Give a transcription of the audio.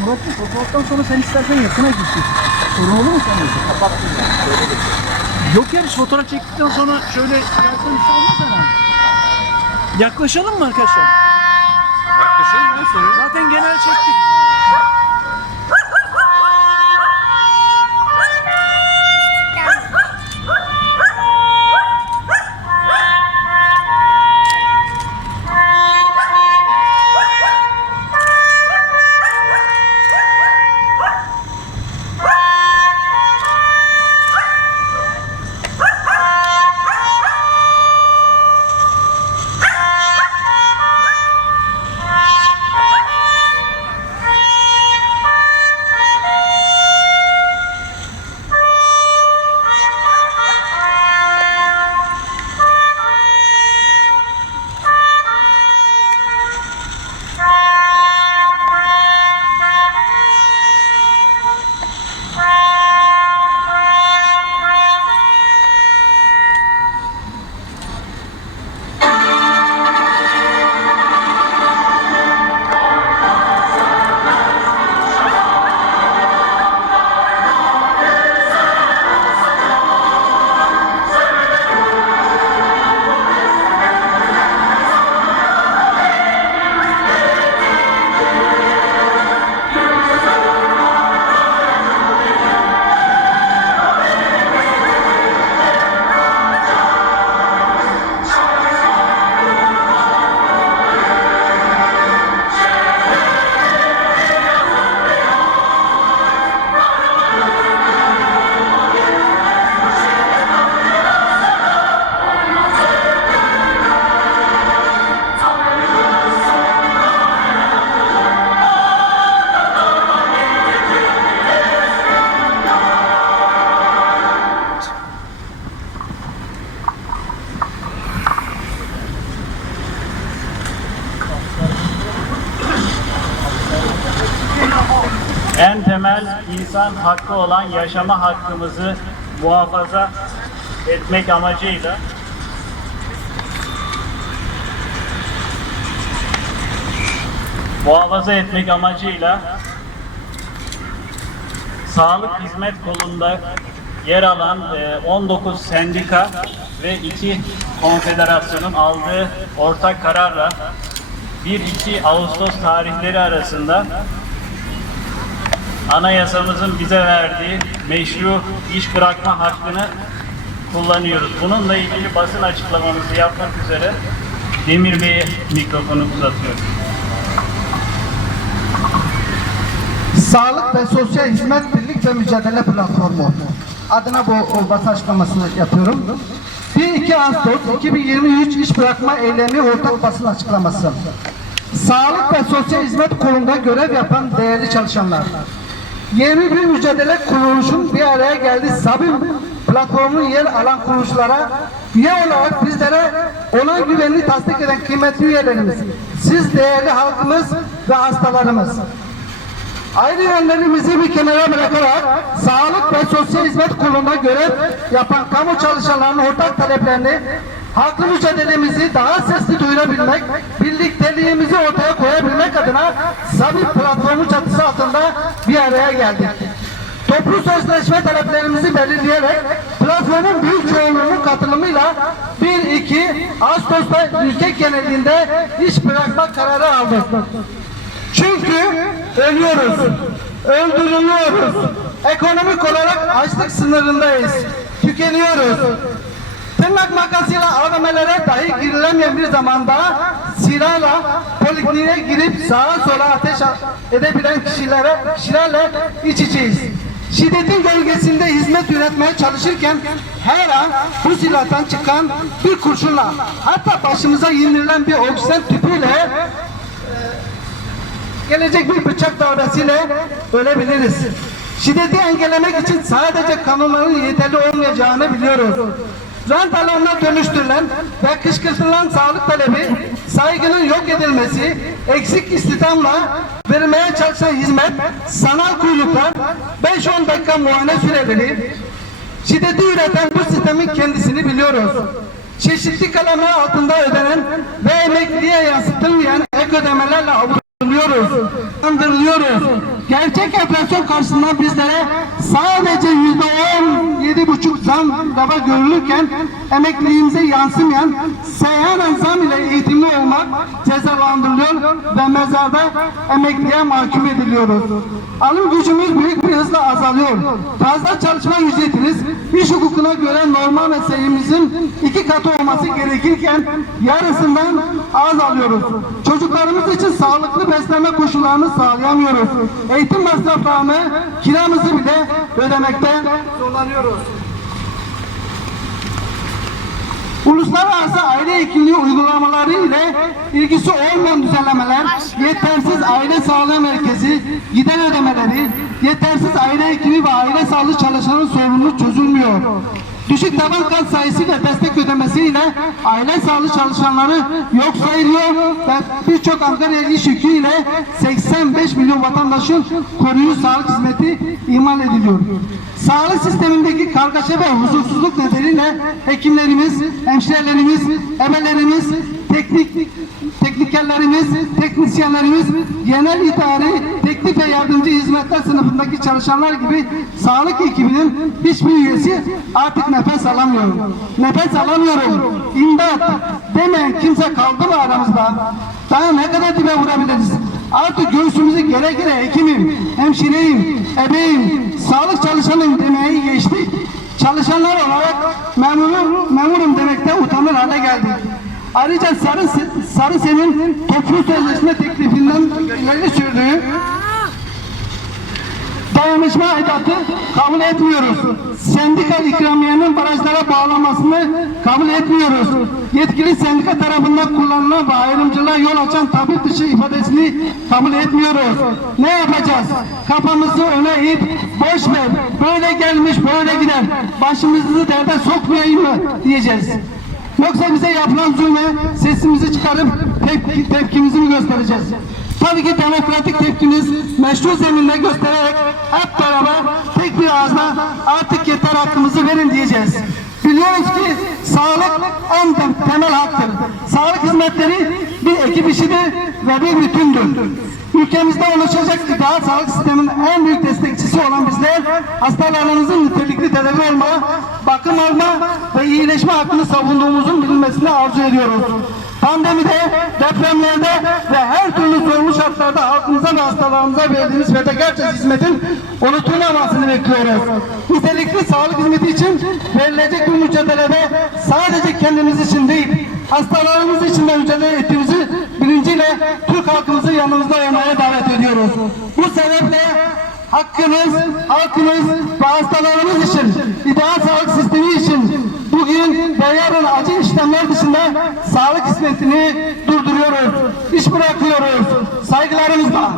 Murat'cığım fotoğraftan sonra sen istersen yakına gitsin. Sorun olur mu için? Kapattım Yok yani fotoğraf çektikten sonra şöyle yapsan bir şey olmaz herhalde. Yaklaşalım mı arkadaşlar? Yaklaşalım ya soruyor. Zaten genel çektik. İnsan hakkı olan yaşama hakkımızı muhafaza etmek amacıyla muhafaza etmek amacıyla sağlık hizmet kolunda yer alan e, 19 sendika ve 2 konfederasyonun aldığı ortak kararla 1-2 Ağustos tarihleri arasında anayasamızın bize verdiği meşru iş bırakma hakkını kullanıyoruz. Bununla ilgili basın açıklamamızı yapmak üzere Demir Bey'e mikrofonu uzatıyorum. Sağlık ve Sosyal Hizmet Birlik ve Mücadele Platformu adına bu basın açıklamasını yapıyorum. 1-2 Ağustos 2023 iş bırakma eylemi ortak basın açıklaması. Sağlık ve Sosyal Hizmet Kurulu'nda görev yapan değerli çalışanlar. Yeni bir mücadele kuruluşun bir araya geldiği Sabim platformunun yer alan kuruluşlara üye olarak bizlere ona güvenini tasdik eden kıymetli üyelerimiz, siz değerli halkımız ve hastalarımız. Ayrı yönlerimizi bir kenara bırakarak Sağlık ve Sosyal Hizmet Kurulu'nda görev yapan kamu çalışanlarının ortak taleplerini haklı mücadelemizi daha sesli duyurabilmek, birlikteliğimizi ortaya koyabilmek adına Sabi platformu çatısı altında bir araya geldik. Toplu sözleşme taleplerimizi belirleyerek platformun büyük çoğunluğunun katılımıyla 1-2 Ağustos'ta ülke genelinde iş bırakma kararı aldık. Çünkü ölüyoruz, öldürülüyoruz. Ekonomik olarak açlık sınırındayız, tükeniyoruz. Tırnak makasıyla AVM'lere dahi girilemeyen bir zamanda silahla polikliniğe girip sağa sola ateş edebilen kişilere, kişilerle iç. Şiddetin gölgesinde hizmet üretmeye çalışırken her an bu silahtan çıkan bir kurşunla hatta başımıza indirilen bir oksijen tüpüyle gelecek bir bıçak darbesiyle ölebiliriz. Şiddeti engellemek için sadece kanunların yeterli olmayacağını biliyoruz. Rant alanına dönüştürülen ve kışkırtılan sağlık talebi, saygının yok edilmesi, eksik istihdamla verilmeye çalışan hizmet, sanal kuyruklar, 5-10 dakika muayene süreleri, şiddeti üreten bu sistemin kendisini biliyoruz. Çeşitli kalemler altında ödenen ve emekliliğe yansıtılmayan ek ödemelerle avutuluyoruz, kandırılıyoruz. Gerçek enflasyon karşısında bizlere sadece yüzde on yedi buçuk zam rava görülürken emekliliğimize yansımayan seyyanen zam ile eğitimli olmak cezalandırılıyor ve mezarda emekliye mahkum ediliyoruz. Alım gücümüz büyük bir hızla azalıyor. Fazla çalışma ücretiniz iş hukukuna göre normal mesleğimizin iki katı olması gerekirken yarısından az alıyoruz. Çocuklarımız için sağlıklı beslenme koşullarını sağlayamıyoruz. Eğitim masraflarını, kiramızı bile ödemekte zorlanıyoruz. Uluslararası aile hekimliği uygulamaları ile ilgisi olmayan düzenlemeler, yetersiz aile sağlığı merkezi, gider ödemeleri, yetersiz aile hekimi ve aile sağlığı çalışanın sorunu çözülmüyor. Düşük taban kat sayısı ve destek ödemesiyle aile sağlığı çalışanları yok sayılıyor ve birçok Ankara iş yükü ile 85 milyon vatandaşın koruyucu sağlık hizmeti imal ediliyor. Sağlık sistemindeki kargaşa ve huzursuzluk nedeniyle hekimlerimiz, hemşirelerimiz, ebelerimiz, teknik teknikerlerimiz, teknisyenlerimiz, genel idari, teknik ve yardımcı hizmetler sınıfındaki çalışanlar gibi sağlık ekibinin hiçbir üyesi artık nefes alamıyor. Nefes alamıyorum. İmdat demeyen kimse kaldı mı aramızda? Daha ne kadar dibe vurabiliriz? Artık göğsümüzü gere gere hekimim, hemşireyim, ebeyim, sağlık çalışanıyım demeye geçtik. Çalışanlar olarak memurum, memurum demekte utanır hale geldik. Ayrıca Sarı, Sarı Sem'in toplu sözleşme teklifinden ileri sürdüğü dayanışma aidatı kabul etmiyoruz. Sendika ikramiyenin barajlara bağlanmasını kabul etmiyoruz. Yetkili sendika tarafından kullanılan ve ayrımcılığa yol açan tabip dışı ifadesini kabul etmiyoruz. Ne yapacağız? Kafamızı öne eğip boş ver, böyle gelmiş böyle gider, başımızı derde sokmayayım mı diyeceğiz. Yoksa bize yapılan zulme sesimizi çıkarıp tepki, tepkimizi mi göstereceğiz? Tabii ki demokratik tepkimiz meşru zeminde göstererek hep beraber tek bir ağızla artık yeter hakkımızı verin diyeceğiz. Biliyoruz ki sağlık en tem- temel haktır. Sağlık hizmetleri bir ekip işidir ve bir bütündür. Ülkemizde oluşacak gıda sağlık sisteminin en büyük destekçisi olan bizler hastalarımızın nitelikli tedavi olma, bakım alma ve iyileşme hakkını savunduğumuzun bilinmesini arzu ediyoruz. Pandemide, depremlerde ve her hastalarımıza verdiğimiz fedakarca hizmetin unutulmamasını bekliyoruz. Nitelikli sağlık hizmeti için verilecek bu mücadelede sadece kendimiz için değil, hastalarımız için de mücadele ettiğimizi bilinciyle Türk halkımızı yanımızda olmaya davet ediyoruz. Bu sebeple hakkımız, halkımız ve hastalarımız için, ideal sağlık sistemi için bugün ve yarın acı işlemler dışında sağlık hizmetini durduruyoruz. İş bırakıyoruz. Saygılarımızla.